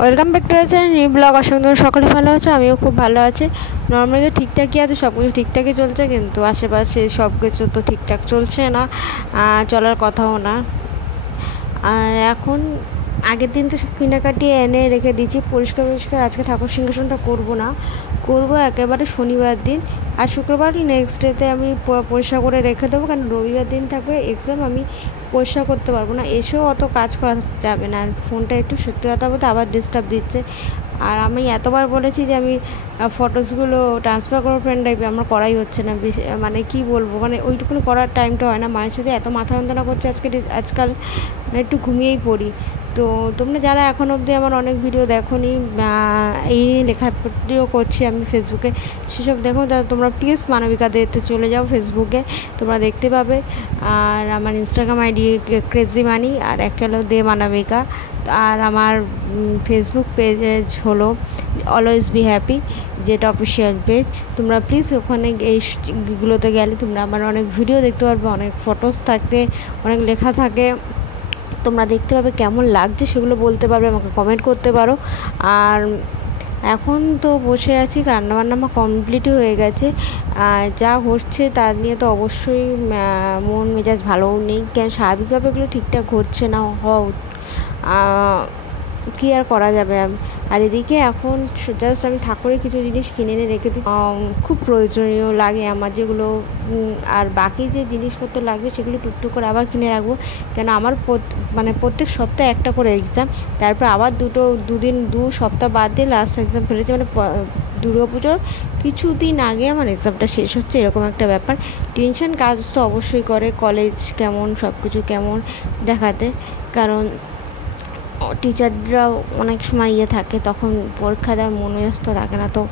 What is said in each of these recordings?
Welcome back to channel new blog. আশা করি তোমরা সকলে ভালো আছো, আমিও খুব ভালো আছি। নর্মালি তো ঠিকঠাকই আছে, সব কিছু ঠিকঠাকই চলছে, কিন্তু আশেপাশে সব কিছু তো ঠিকঠাক চলছে না, চলার কথাও না। আর এখন আগের দিন তো সব কেনাকাটি এনে রেখে দিয়েছি, পরিষ্কার আজকে ঠাকুর সিংহাসনটা করব না, করব একেবারে শনিবার দিন। আর শুক্রবার নেক্সট ডেতে আমি পরিষ্কার করে রেখে দেবো, কারণ রবিবার দিন থাকবে এক্সাম, আমি পরিষ্কার করতে পারবো না, এসেও অত কাজ করা যাবে না। আর ফোনটা একটু সত্যি কথা বলতে আবার ডিস্টার্ব দিচ্ছে। আর আমি এতবার বলেছি যে আমি ফটোসগুলো ট্রান্সফার করবো ফ্রেন্ড টাইপে, আমার করাই হচ্ছে না। মানে কি বলবো, মানে ওইটুকুনি করার টাইমটা হয় না। মায়ের সাথে এত মাথা যন্ত্রণা করছে আজকাল, মানে একটু ঘুমিয়েই পড়ি। তো তোমরা যারা এখন অবধি আমার অনেক ভিডিও দেখোনি, এই নিয়ে লেখাপড়িও করছি আমি ফেসবুকে, সেসব দেখো, তোমরা প্লিজ মানবিকা দেখতে চলে যাও ফেসবুকে, তোমরা দেখতে পাবে। আর আমার ইনস্টাগ্রাম আইডি ক্রেজি মানি, আর একটা হলো দে মানবিকা। আর আমার ফেসবুক পেজ হলো অলওয়েজ বি হ্যাপি, যেটা অফিসিয়াল পেজ। তোমরা প্লিজ ওখানে এইগুলোতে গেলে তোমরা আমার অনেক ভিডিও দেখতে পারবে, অনেক ফটোস থাকে, অনেক লেখা থাকে, তোমরা দেখতে পাবে। কেমন লাগছে সেগুলো বলতে পারবে, আমাকে কমেন্ট করতে পারো। আর এখন তো বসে আছি, রান্নাবান্না আমার কমপ্লিটই হয়ে গেছে। যা হচ্ছে তার নিয়ে তো অবশ্যই মন মেজাজ ভালোও নেই, কেন স্বাভাবিকভাবে এগুলো ঠিকঠাক ঘটছে না, কী আর করা যাবে। আর এদিকে এখন জাস্ট আমি ঠাকুরের কিছু জিনিস কিনে এনে রেখে দিই, খুব প্রয়োজনীয় লাগে আমার যেগুলো। আর বাকি যে জিনিসপত্র লাগবে সেগুলো টুকটুক করে আবার কিনে রাখবো, কেন আমার মানে প্রত্যেক সপ্তাহে একটা করে এক্সাম, তারপর আবার দু সপ্তাহ বাদ দিয়ে লাস্ট এক্সাম ফেলেছে, মানে দুর্গাপুজোর কিছুদিন আগে আমার এক্সামটা শেষ হচ্ছে, এরকম একটা ব্যাপার। টেনশন কাজ তো অবশ্যই করে, কলেজ কেমন সব কিছু কেমন দেখাতে, কারণ টিচাররাও অনেক সময় থাকে, তখন পরীক্ষা দেওয়ার মন মেজাজ তো থাকে না। তো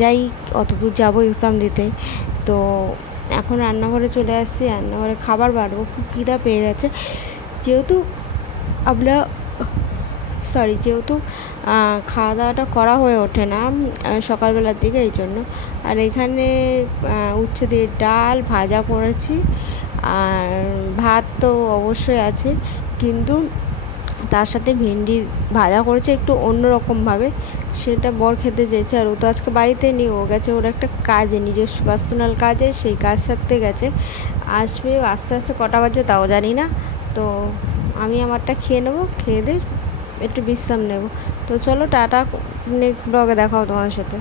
যাই, অত দূর যাবো এক্সাম দিতে। তো এখন রান্নাঘরে চলে আসছি, রান্নাঘরে খাবার বাড়বো, খুব খিদা পেয়ে গেছে, যেহেতু খাওয়া দাওয়াটা করা হয়ে ওঠে না সকালবেলার দিকে, এই জন্য। আর এখানে উচ্ছে দিয়ে ডাল ভাজা করেছি, আর ভাত তো অবশ্যই আছে, কিন্তু তার সাথে ভেন্ডি ভাজা করেছে একটু অন্যরকমভাবে, সেটা বর খেতে চেয়েছে। আর ও তো আজকে বাড়িতে নেই, ও গেছে ওর একটা কাজে, নিজস্ব পার্সোনাল কাজে, সেই কাজ সারতে গেছে। আসবে আস্তে আস্তে, কটা বাজবে তাও জানি না। তো আমি আমারটা খেয়ে নেবো, খেয়ে দিয়ে একটু বিশ্রাম নেব। তো চলো টাটা, নেক্সট ব্লগে দেখা হবে তোমাদের সাথে।